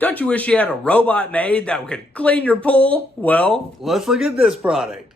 Don't you wish you had a robot made that could clean your pool? Well, let's look at this product.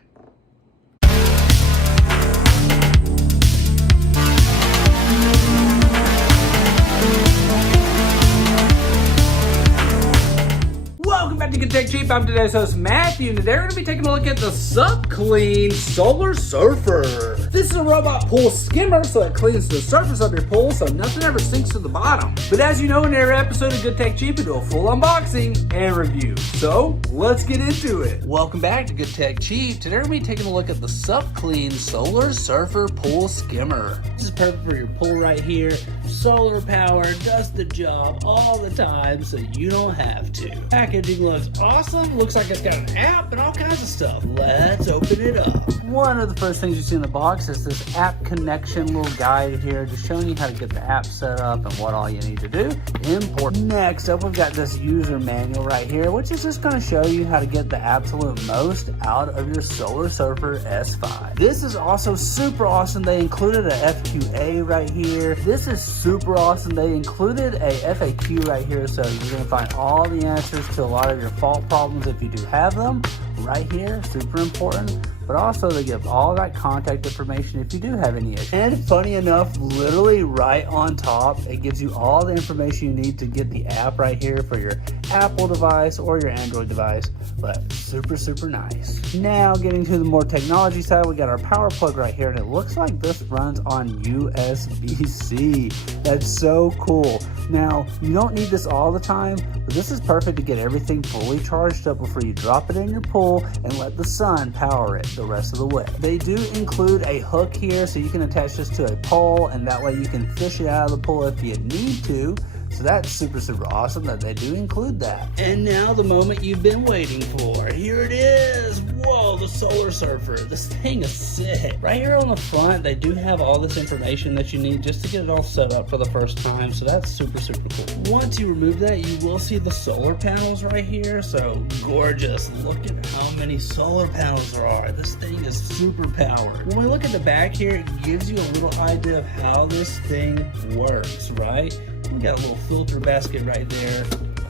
Welcome back to Good Tech Cheap. I'm today's host Matthew, and today we're going to be taking a look at the SUPCLEAN Solar Surfer. This is a robot pool skimmer, so it cleans the surface of your pool so nothing ever sinks to the bottom. But as you know, in every episode of Good Tech Cheap, we do a full unboxing and review. So let's get into it. Welcome back to Good Tech Cheap. Today we're going to be taking a look at the SUPCLEAN Solar Surfer Pool Skimmer. This is perfect for your pool right here. Solar power, does the job all the time so you don't have to. Packaging looks awesome. Looks like it's got an app and all kinds of stuff. Let's open it up. One of the first things you see in the box is this app connection little guide here, just showing you how to get the app set up and what all you need to do. Important. Next up, we've got this user manual right here, which is just going to show you how to get the absolute most out of your Solar Surfer S5. This is also super awesome. They included a FQA right here. This is super awesome. They included a FAQ right here, so you're going to find all the answers to a lot of your fault problems if you do have them right here. Super important. But also they give all that contact information if you do have any issues. And funny enough, literally right on top, it gives you all the information you need to get the app right here for your Apple device or your Android device. But super nice. Now getting to the more technology side, we got our power plug right here, and it looks like this runs on USB-C. That's so cool. Now, you don't need this all the time, but this is perfect to get everything fully charged up before you drop it in your pool and let the sun power it the rest of the way. They do include a hook here, so you can attach this to a pole, and that way you can fish it out of the pool if you need to. So that's super awesome that they do include that. And now the moment you've been waiting for. Here it is. Whoa, the Solar Surfer. This thing is sick. Right here on the front, they do have all this information that you need just to get it all set up for the first time. So that's super cool. Once you remove that, you will see the solar panels right here. So gorgeous. Look at how many solar panels there are. This thing is super powered. When we look at the back here, it gives you a little idea of how this thing works, right? We got a little filter basket right there.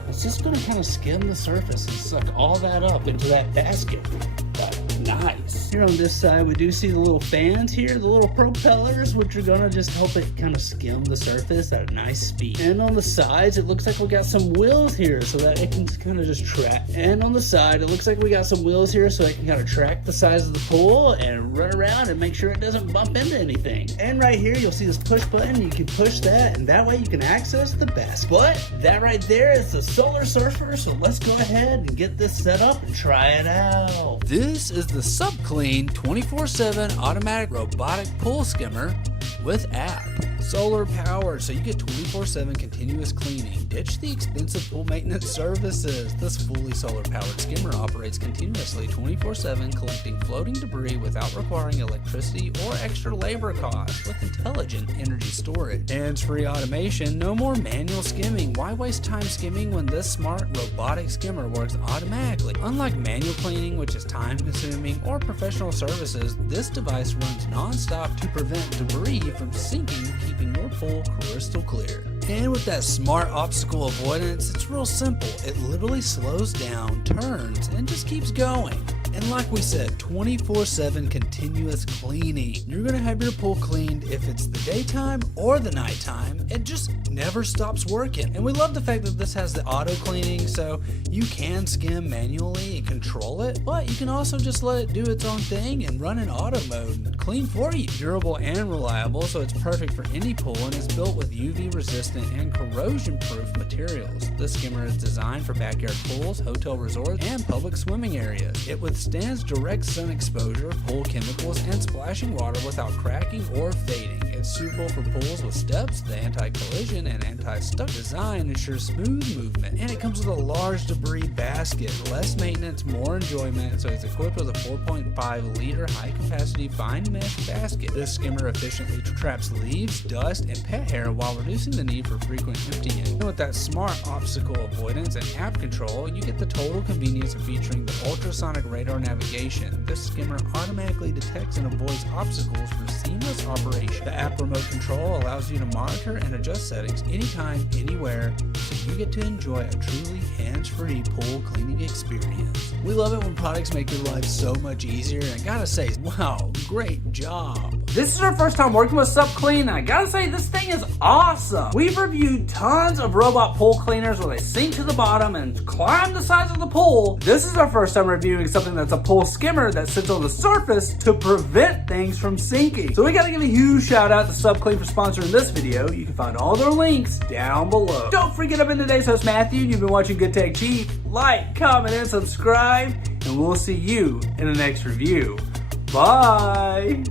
It's just going to kind of skim the surface and suck all that up into that basket. Nice. Here on this side, we do see the little fans here, the little propellers, which are going to just help it kind of skim the surface at a nice speed. And on the sides, it looks like we got some wheels here so that it can kind of just track. And on the side, it looks like we got some wheels here so it can kind of track the size of the pool and run around and make sure it doesn't bump into anything. And right here, you'll see this push button. You can push that, and that way you can access the basket. But that right there is the Solar Surfer, so let's go ahead and get this set up and try it out. This is the SUPCLEAN 24/7 automatic robotic pool skimmer with app. Solar powered, so you get 24/7 continuous cleaning. Ditch the expensive pool maintenance services. This fully solar powered skimmer operates continuously 24/7, collecting floating debris without requiring electricity or extra labor costs with intelligent energy storage. Hands-free automation, no more manual skimming. Why waste time skimming when this smart robotic skimmer works automatically? Unlike manual cleaning, which is time consuming, or professional services, this device runs non-stop to prevent debris from sinking, keeping your pool crystal clear. And with that smart obstacle avoidance, it's real simple. It literally slows down, turns, and just keeps going. And like we said, 24/7 continuous cleaning. You're going to have your pool cleaned if it's the daytime or the nighttime. It just never stops working. And we love the fact that this has the auto cleaning, so you can skim manually and control it, but you can also just let it do its own thing and run in auto mode and clean for you. Durable and reliable, so it's perfect for any pool, and is built with UV resistant and corrosion proof materials. This skimmer is designed for backyard pools, hotel resorts, and public swimming areas. It withstands direct sun exposure, pool chemicals, and splashing water without cracking or fading. It's suitable for pools with steps. The anti-collision and anti-stuck design ensures smooth movement, and it comes with a large debris basket. Less maintenance, more enjoyment, so it's equipped with a 4.5 liter high-capacity fine mesh basket. This skimmer efficiently traps leaves, dust, and pet hair while reducing the need for frequent emptying. And with that smart obstacle avoidance and app control, you get the total convenience of featuring the ultrasonic radar navigation. This skimmer automatically detects and avoids obstacles for seamless operation. The app app remote control allows you to monitor and adjust settings anytime, anywhere, so you get to enjoy a truly hands-free pool cleaning experience. We love it when products make your life so much easier, and I gotta say, wow, great job. This is our first time working with SUPCLEAN, and I gotta say, this thing is awesome. We've reviewed tons of robot pool cleaners where they sink to the bottom and climb the sides of the pool. This is our first time reviewing something that's a pool skimmer that sits on the surface to prevent things from sinking. So we gotta give a huge shout out to SUPCLEAN for sponsoring this video. You can find all their links down below. Don't forget, I've been today's host, Matthew. You've been watching Good Tech Cheap. Like, comment, and subscribe, and we'll see you in the next review. Bye!